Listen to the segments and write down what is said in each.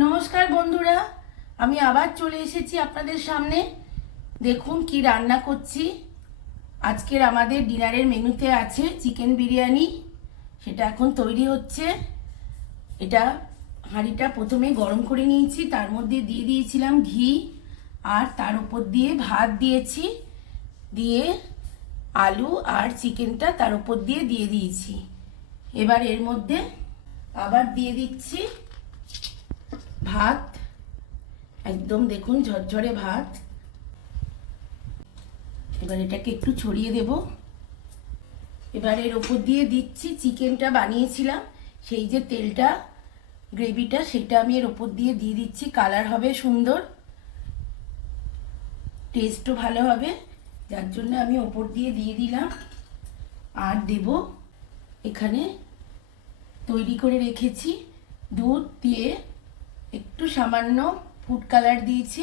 নমস্কার বন্ধুরা, আমি আবার চলে এসেছি আপনাদের সামনে। দেখুন কি রান্না করছি। আজকের আমাদের ডিনারের মেনুতে আছে চিকেন বিরিয়ানি। সেটা এখন তৈরি হচ্ছে। এটা হাঁড়িটা প্রথমে গরম করে নিয়েছি, তার মধ্যে দিয়ে দিয়েছিলাম ঘি, আর তার উপর দিয়ে ভাত দিয়েছি, দিয়ে আলু আর চিকেনটা তার উপর দিয়ে দিয়েছি। এবার এর মধ্যে আবার দিয়ে দিচ্ছি ভাত, একদম দেখুন ঝরঝরে ভাত। এবার এটাকে একটু ছড়িয়ে দেব। এবার এর ওপর দিয়ে দিচ্ছি চিকেনটা বানিয়েছিলাম, সেই যে তেলটা, গ্রেভিটা, সেটা আমি এর ওপর দিয়ে দিচ্ছি। কালার হবে সুন্দর, টেস্টও ভালো হবে, যার জন্য আমি ওপর দিয়ে দিলাম। আর দেব এখানে তৈরি করে রেখেছি দুধ দিয়ে একটু সামান্য ফুড কালার দিয়েছি,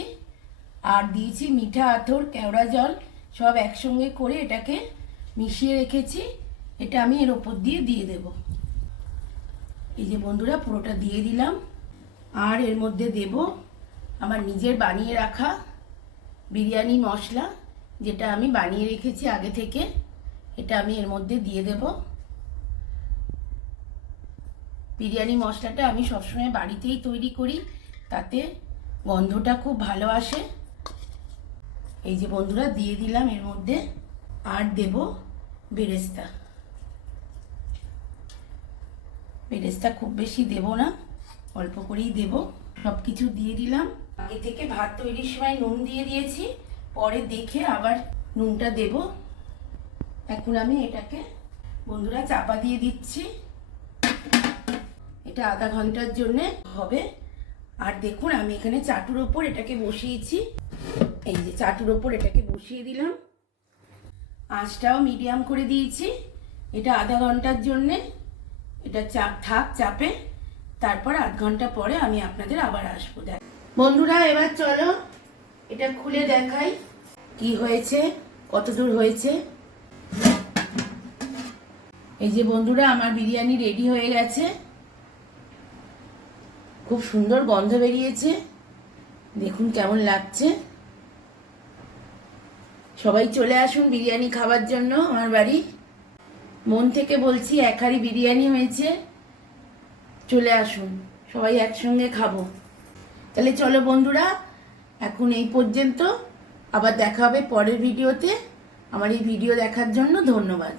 আর দিয়েছি মিঠা আতর, কেওড়া জল, সব একসঙ্গে করে এটাকে মিশিয়ে রেখেছি। এটা আমি এর ওপর দিয়ে দেব। এই যে বন্ধুরা, পুরোটা দিয়ে দিলাম। আর এর মধ্যে দেব আমার নিজের বানিয়ে রাখা বিরিয়ানি মশলা, যেটা আমি বানিয়ে রেখেছি আগে থেকে। এটা আমি এর মধ্যে দিয়ে দেব। বিরিয়ানি মশলাটা আমি সবসময় বাড়িতেই তৈরি করি, তাতে গন্ধটা খুব ভালো আসে। এই যে বন্ধুরা, দিয়ে দিলাম এর মধ্যে। আর দেব বেরেস্তা। বেরেস্তা খুব বেশি দেব না, অল্প করেই দেব। সব কিছু দিয়ে দিলাম। আগে থেকে ভাত তৈরির সময় নুন দিয়ে দিয়েছি, পরে দেখে আবার নুনটা দেব। এখন আমি এটাকে বন্ধুরা চাপা দিয়ে দিচ্ছি। এটা আধা ঘন্টার জন্য হবে। আর দেখুন, আমি এখানে চাটুর ওপর এটাকে বসিয়েছি। এই যে চাটুর ওপর এটাকে বসিয়ে দিলাম। আঁচটাও মিডিয়াম করে দিয়েছি। এটা আধা ঘন্টার জন্যে এটা থাক চাপে। তারপর আধ ঘন্টা পরে আমি আপনাদের আবার আসবো। দেখ বন্ধুরা, এবার চলো এটা খুলে দেখাই কি হয়েছে, কত দূর হয়েছে। এই যে বন্ধুরা, আমার বিরিয়ানি রেডি হয়ে গেছে। খুব সুন্দর গন্ধ বেরিয়েছে, দেখুন কেমন লাগছে। সবাই চলে আসুন বিরিয়ানি খাবার জন্য আমার বাড়ি। মন থেকে বলছি, এক হাঁড়ি বিরিয়ানি হয়েছে, চলে আসুন, সবাই একসঙ্গে খাবো। তাহলে চলো বন্ধুরা, এখন এই পর্যন্ত। আবার দেখা হবে পরের ভিডিওতে। আমার এই ভিডিও দেখার জন্য ধন্যবাদ।